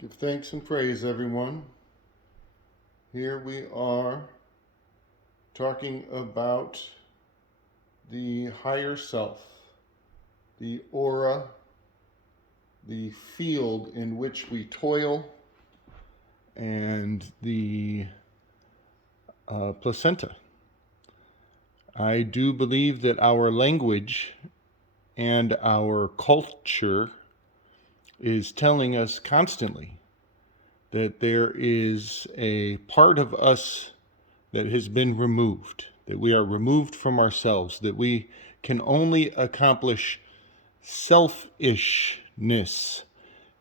Give thanks and praise, everyone. Here we are talking about the higher self, the aura, the field in which we toil, and the placenta. I do believe that our language and our culture is telling us constantly that there is a part of us that has been removed, that we are removed from ourselves, that we can only accomplish selfishness.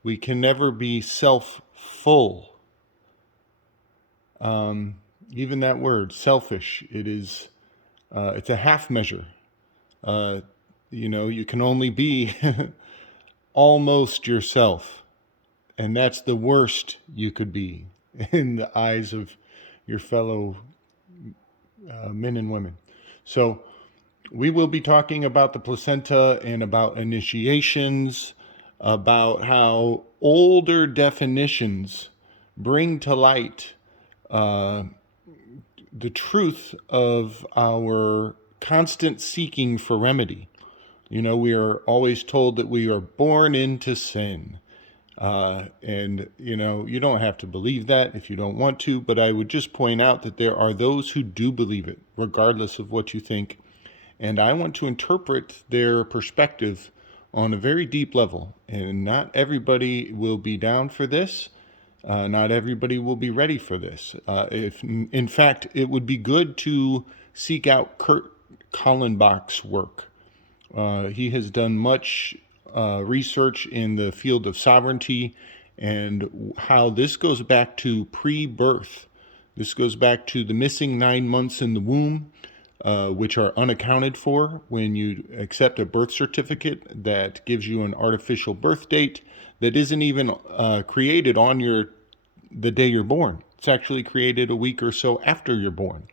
We can never be self-full. Even that word, selfish, it's a half measure. You can only be almost yourself. And that's the worst you could be in the eyes of your fellow men and women. So we will be talking about the placenta and about initiations, about how older definitions bring to light the truth of our constant seeking for remedy. We are always told that we are born into sin. And you don't have to believe that if you don't want to, but I would just point out that there are those who do believe it, regardless of what you think. And I want to interpret their perspective on a very deep level. And not everybody will be down for this. Not everybody will be ready for this. In fact, it would be good to seek out Kurt Kallenbach's work. He has done much research in the field of sovereignty and how this goes back to pre-birth. This goes back to the missing 9 months in the womb, which are unaccounted for when you accept a birth certificate that gives you an artificial birth date that isn't even created on the day you're born. It's actually created a week or so after you're born.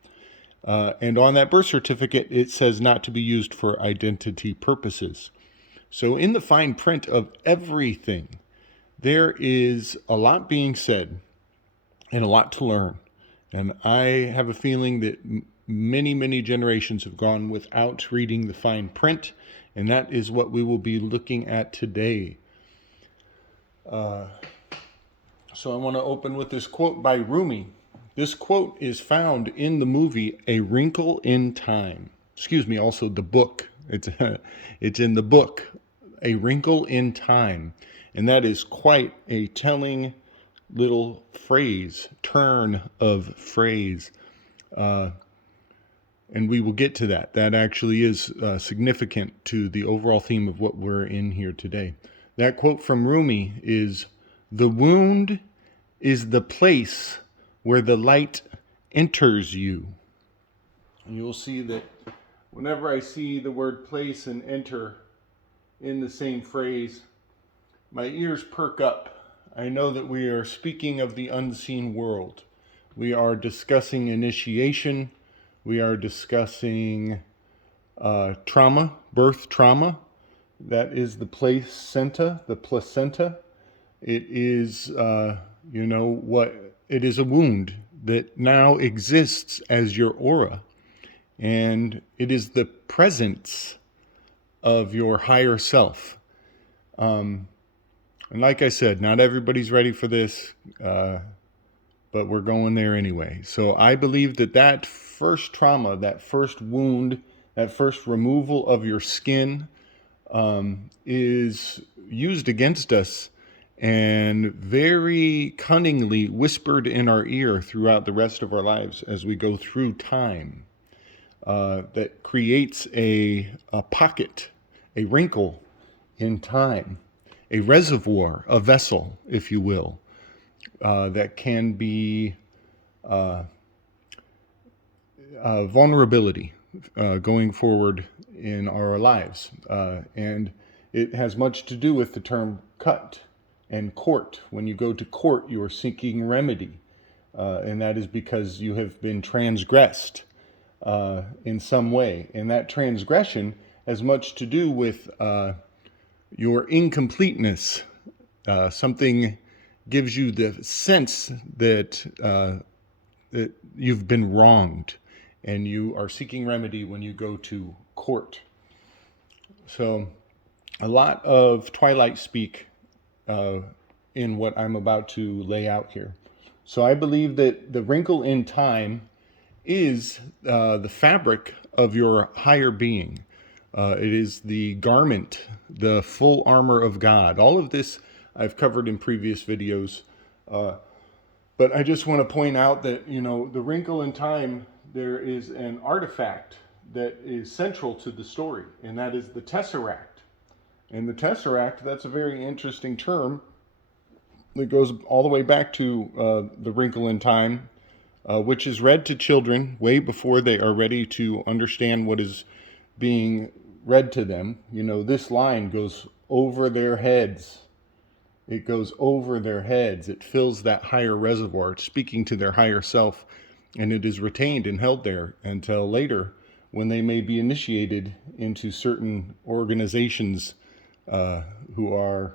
And on that birth certificate, it says not to be used for identity purposes. So in the fine print of everything, there is a lot being said and a lot to learn. And I have a feeling that many, many generations have gone without reading the fine print, and that is what we will be looking at today. So I want to open with this quote by Rumi. This quote is found in the movie A Wrinkle in Time. Also the book. It's in the book, A Wrinkle in Time. And that is quite a telling little turn of phrase. And we will get to that. That actually is significant to the overall theme of what we're in here today. That quote from Rumi is, "The wound is the place where the light enters you." And you'll see that whenever I see the word place and enter in the same phrase, my ears perk up. I know that we are speaking of the unseen world. We are discussing initiation. We are discussing trauma, birth trauma. That is the placenta, the placenta. It is, it is a wound that now exists as your aura. And it is the presence of your higher self. And like I said, not everybody's ready for this, but we're going there anyway. So I believe that first trauma, that first wound, that first removal of your skin is used against us and very cunningly whispered in our ear throughout the rest of our lives as we go through time. That creates a pocket, a wrinkle in time, a reservoir, a vessel, if you will, that can be vulnerability going forward in our lives. And it has much to do with the term cut and court. When you go to court, you are seeking remedy. And that is because you have been transgressed in some way. And that transgression has much to do with your incompleteness, something gives you the sense that that you've been wronged, and you are seeking remedy when you go to court. So, a lot of Twilight speak in what I'm about to lay out here. So, I believe that the wrinkle in time is the fabric of your higher being. It is the garment, the full armor of God. All of this I've covered in previous videos. But I just want to point out that, the wrinkle in time, there is an artifact that is central to the story, and that is the Tesser-act. And the Tesser-act, that's a very interesting term that goes all the way back to the wrinkle in time, which is read to children way before they are ready to understand what is being read to them. This line goes over their heads. It goes over their heads. It fills that higher reservoir, speaking to their higher self, and it is retained and held there until later when they may be initiated into certain organizations who are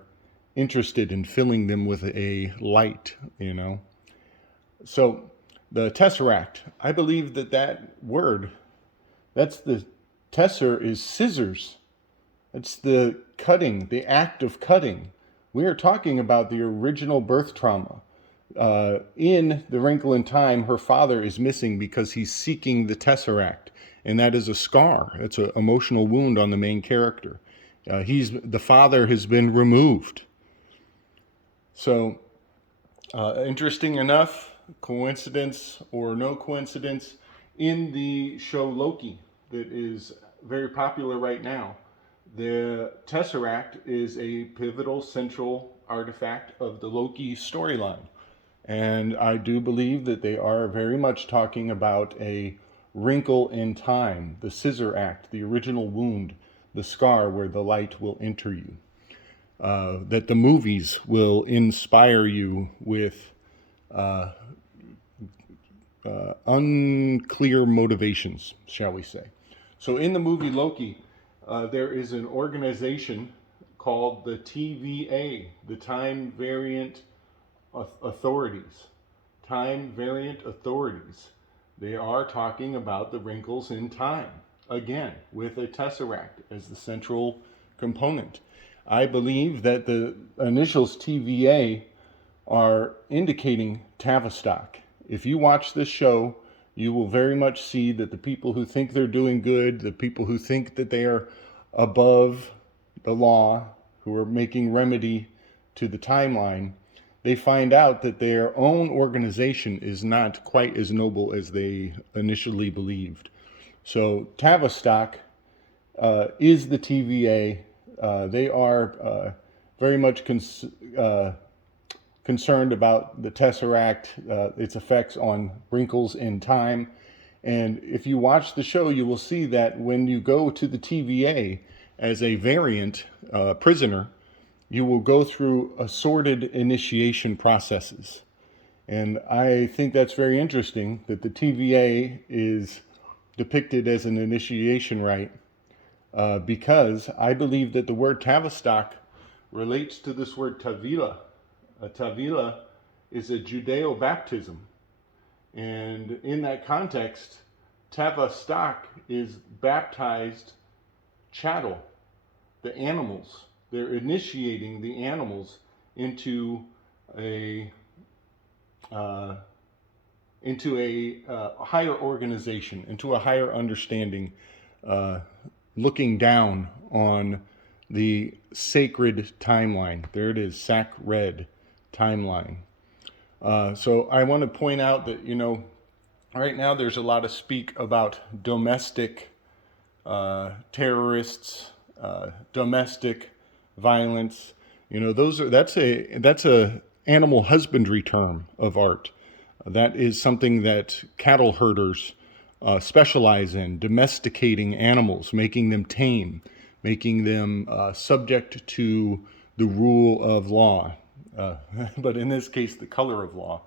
interested in filling them with a light, So the Tesser-act, I believe that word, that's the Tesser is scissors. It's the cutting, the act of cutting. We are talking about the original birth trauma. In The Wrinkle in Time, her father is missing because he's seeking the Tesser-act, and that is a scar. It's an emotional wound on the main character. The father has been removed. So, interesting enough, coincidence or no coincidence, in the show Loki, that is very popular right now, the Tesser-act is a pivotal central artifact of the Loki storyline. And I do believe that they are very much talking about a wrinkle in time, the scissor act, the original wound, the scar where the light will enter you. That the movies will inspire you with unclear motivations, shall we say. So in the movie Loki, there is an organization called the TVA, the Time Variant Authorities. Time Variant Authorities. They are talking about the wrinkles in time, again, with a Tesser-act as the central component. I believe that the initials TVA are indicating Tavistock. If you watch this show, you will very much see that the people who think they're doing good, the people who think that they are above the law, who are making remedy to the timeline, they find out that their own organization is not quite as noble as they initially believed. So Tavistock is the TVA. They are very much concerned about the Tesser-act, its effects on wrinkles in time. And if you watch the show, you will see that when you go to the TVA as a variant prisoner, you will go through assorted initiation processes. And I think that's very interesting that the TVA is depicted as an initiation rite because I believe that the word Tavistock relates to this word Tavila. A Tavila is a Judeo-baptism. And in that context, Tavistock is baptized chattel, the animals. They're initiating the animals into a higher organization, into a higher understanding, looking down on the sacred timeline. There it is, Sac-Red timeline. So I want to point out that, right now there's a lot of speak about domestic terrorists, domestic violence. That's a animal husbandry term of art. That is something that cattle herders specialize in, domesticating animals, making them tame, making them subject to the rule of law, but in this case, the color of law,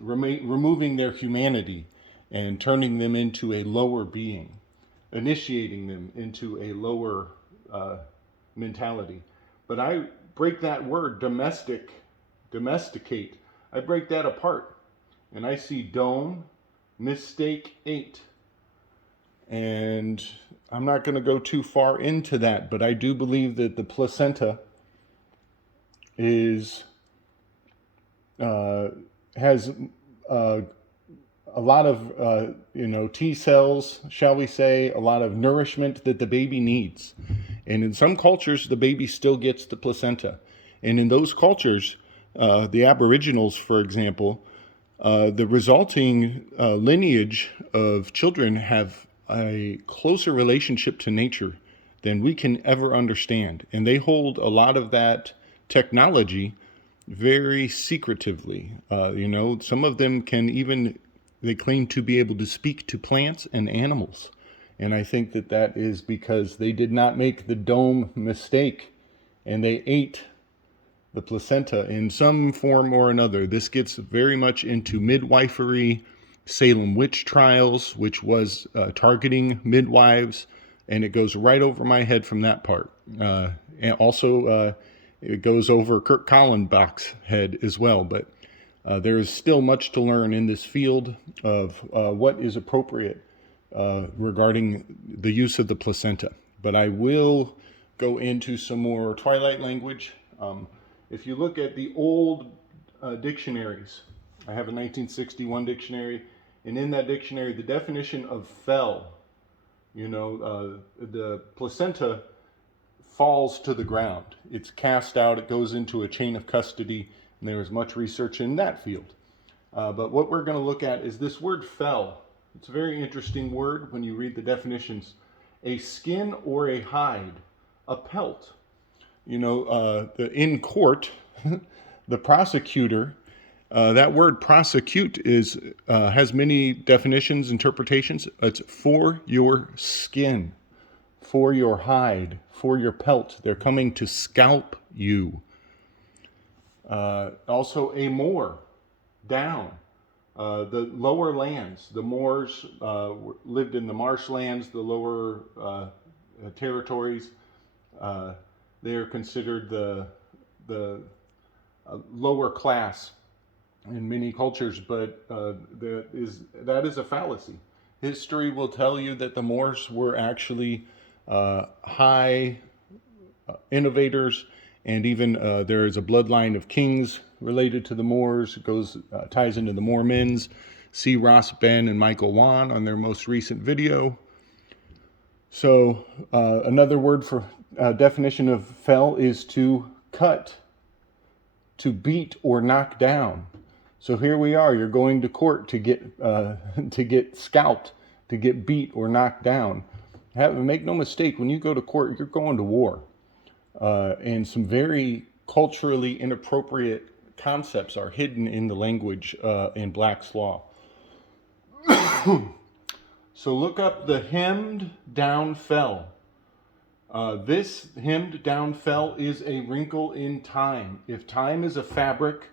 removing their humanity and turning them into a lower being, initiating them into a lower mentality. But I break that word domestic domesticate. I break that apart and I see dome, mistake 8. And I'm not going to go too far into that, but I do believe that the placenta is has a lot of T cells, shall we say, a lot of nourishment that the baby needs. And in some cultures, the baby still gets the placenta. And in those cultures, the Aboriginals, for example, the resulting lineage of children have a closer relationship to nature than we can ever understand. And they hold a lot of that technology very secretively. Some of them they claim to be able to speak to plants and animals. And I think that is because they did not make the dome mistake and they ate the placenta in some form or another. This gets very much into midwifery, Salem witch trials, which was targeting midwives, and it goes right over my head from that part. And also, it goes over Kurt Kallenbach's head as well. But there is still much to learn in this field of what is appropriate regarding the use of the placenta. But I will go into some more Twilight language. If you look at the old dictionaries, I have a 1961 dictionary, and in that dictionary, the definition of fell, the placenta falls to the ground. It's cast out, it goes into a chain of custody, and there is much research in that field. But what we're going to look at is this word fell. It's a very interesting word when you read the definitions. A skin or a hide, a pelt. In court, the prosecutor, that word prosecute has many definitions, interpretations. It's for your skin, for your hide, for your pelt. They're coming to scalp you. Also a moor, down. The lower lands, the Moors lived in the marshlands, the lower territories. They are considered the lower class in many cultures, but that is a fallacy. History will tell you that the Moors were actually high innovators, and even there is a bloodline of kings related to the Moors. It ties into the Mormons. See Ross Ben and Michael Wan on their most recent video. So another word for definition of fell is to cut, to beat or knock down. So here we are. You're going to court to get scalped, to get beat or knocked down. Make no mistake, when you go to court, you're going to war. And some very culturally inappropriate concepts are hidden in the language in Black's Law. So look up the hemmed down fell. This hemmed down fell is a wrinkle in time. If time is a fabric,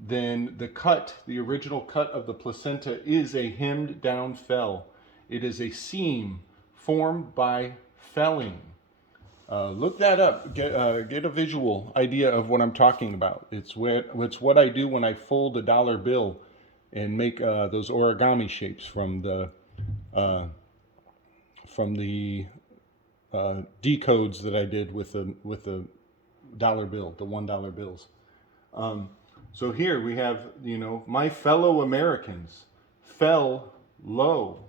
then the original cut of the placenta is a hemmed down fell. It is a seam formed by felling. Look that up. Get a visual idea of what I'm talking about. It's what I do when I fold a dollar bill and make those origami shapes from the decodes that I did with the dollar bill, the $1 bills. So here we have, my fellow Americans fell low.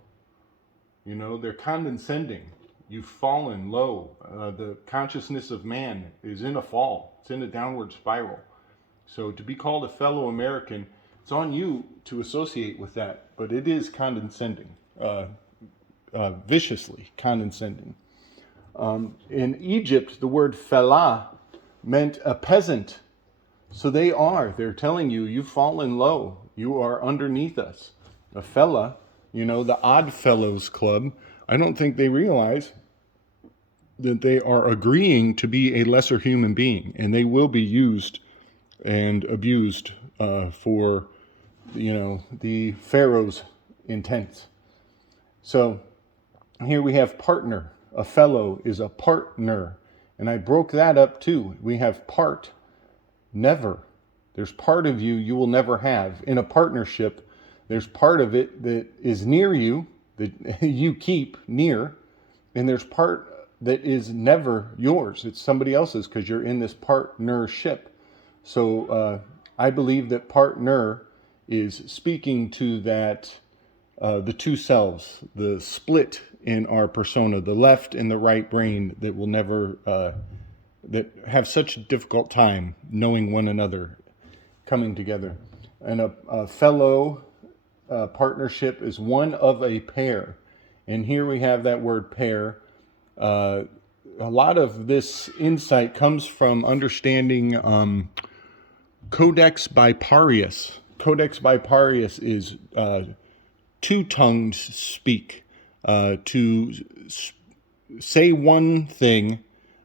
They're condescending. You've fallen low. The consciousness of man is in a fall. It's in a downward spiral. So to be called a fellow American, it's on you to associate with that, but it is condescending, viciously condescending. In Egypt, the word felah meant a peasant. So they're telling you, you've fallen low. You are underneath us. A fella, the Odd Fellows Club, I don't think they realize that they are agreeing to be a lesser human being, and they will be used and abused for, the Pharaoh's intents. So here we have partner. A fellow is a partner, and I broke that up too. We have part, never. There's part of you you will never have. In a partnership, there's part of it that is near you, that you keep near, and there's part that is never yours. It's somebody else's because you're in this partnership. So I believe that partner is speaking to that, the two selves, the split in our persona, the left and the right brain that will never, that have such a difficult time knowing one another, coming together. And a fellow partnership is one of a pair. And here we have that word pair. A lot of this insight comes from understanding Codex Biparius. Codex Biparius is two-tongued speak, to say one thing,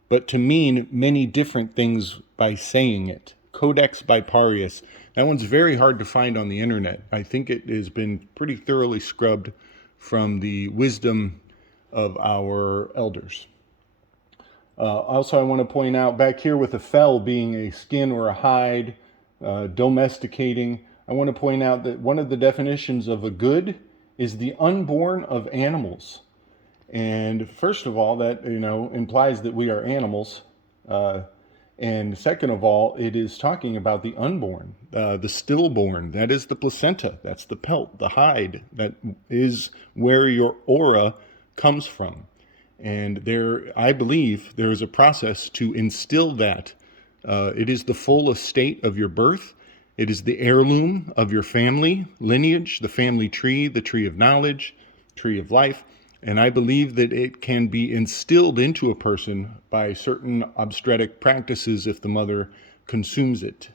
but to mean many different things by saying it. Codex Biparius. That one's very hard to find on the internet. I think it has been pretty thoroughly scrubbed from the wisdom of our elders. Also, I want to point out back here with a fell being a skin or a hide, domesticating, I want to point out that one of the definitions of a good is the unborn of animals. And first of all, that implies that we are animals. And second of all, it is talking about the unborn, the stillborn. That is the placenta. That's the pelt, the hide. That is where your aura comes from. And there, I believe, there is a process to instill that. It is the full estate of your birth. It is the heirloom of your family lineage, the family tree, the tree of knowledge, tree of life. And I believe that it can be instilled into a person by certain obstetric practices if the mother consumes it.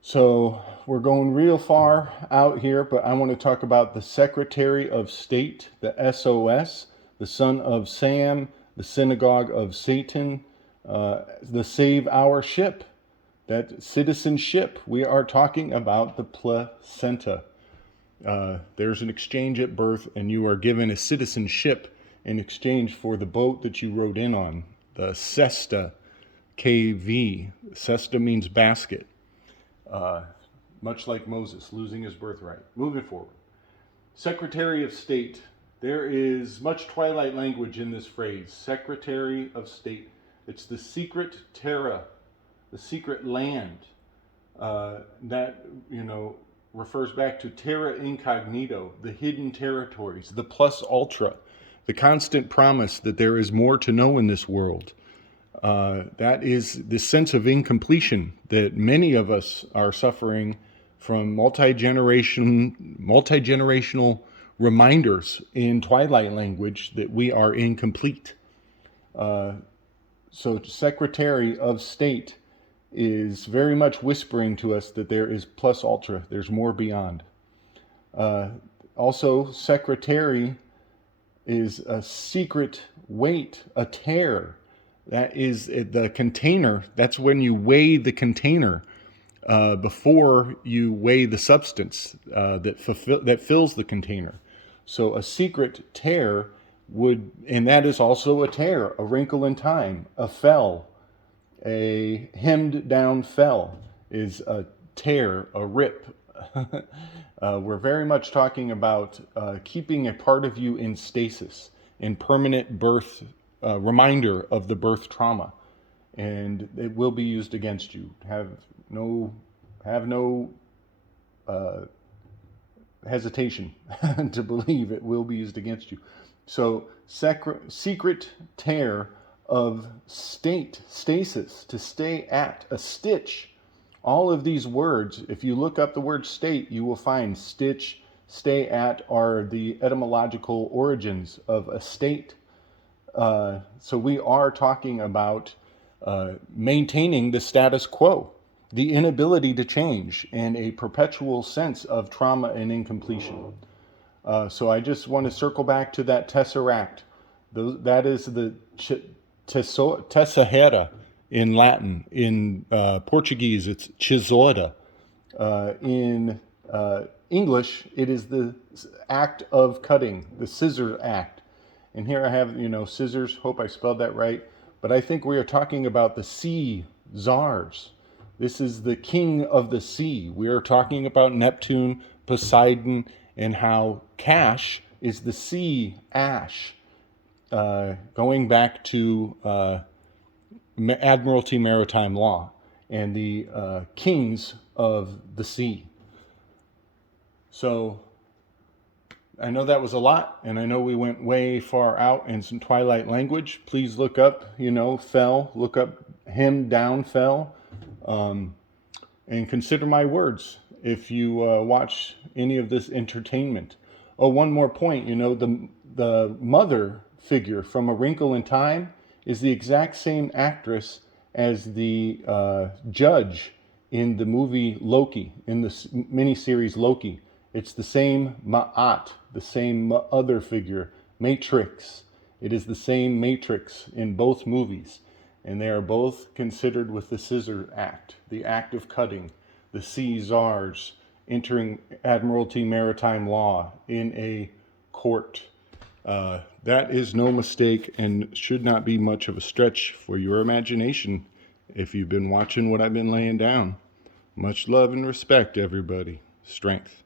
So we're going real far out here, but I want to talk about the Secretary of State, the SOS, the son of Sam, the synagogue of Satan, the save our ship, that citizenship. We are talking about the placenta. There's an exchange at birth, and you are given a citizenship in exchange for the boat that you rode in on, the Cesta, KV. Cesta means basket, much like Moses losing his birthright. Moving forward. Secretary of State. There is much twilight language in this phrase, Secretary of State. It's the Secret-tary, the secret land, that, refers back to terra incognito, the hidden territories, the plus ultra, the constant promise that there is more to know in this world. That is the sense of incompletion that many of us are suffering from multi-generational reminders in twilight language that we are incomplete. So Secretary of State is very much whispering to us that there is plus ultra, there's more beyond. Also, Secretary is a secret weight, a tare. That is the container. That's when you weigh the container before you weigh the substance that fills the container. So a secret tare and that is also a tear, a wrinkle in time, a fell. A hemmed down fell is a tear, a rip. We're very much talking about keeping a part of you in stasis, in permanent birth, reminder of the birth trauma. And it will be used against you. Have no hesitation to believe it will be used against you. So secret tear of state, stasis, to stay at, a stitch. All of these words, if you look up the word state, you will find stitch, stay at are the etymological origins of a state. So we are talking about maintaining the status quo, the inability to change, and a perpetual sense of trauma and incompletion. So I just want to circle back to that Tesser-act. That is the Tesser-act in Latin. In Portuguese, it's tesoura. In English, it is the act of cutting, the scissors act. And here I have, scissors. Hope I spelled that right. But I think we are talking about the Sea Kzars. This is the king of the sea. We are talking about Neptune, Poseidon, and how Cash is the sea ash, going back to Admiralty Maritime Law and the kings of the sea. So I know that was a lot, and I know we went way far out in some Twilight language. Please look up, fell, look up him down fell, and consider my words if you watch any of this entertainment. Oh, one more point, the mother figure from A Wrinkle in Time is the exact same actress as the judge in the movie Loki, in the miniseries Loki. It's the same Ma'at, the same other figure, Matrix. It is the same Matrix in both movies, and they are both considered with the scissor act, the act of cutting, the Sea Kzars entering Admiralty Maritime Law in a court. That is no mistake and should not be much of a stretch for your imagination if you've been watching what I've been laying down. Much love and respect, everybody. Strength.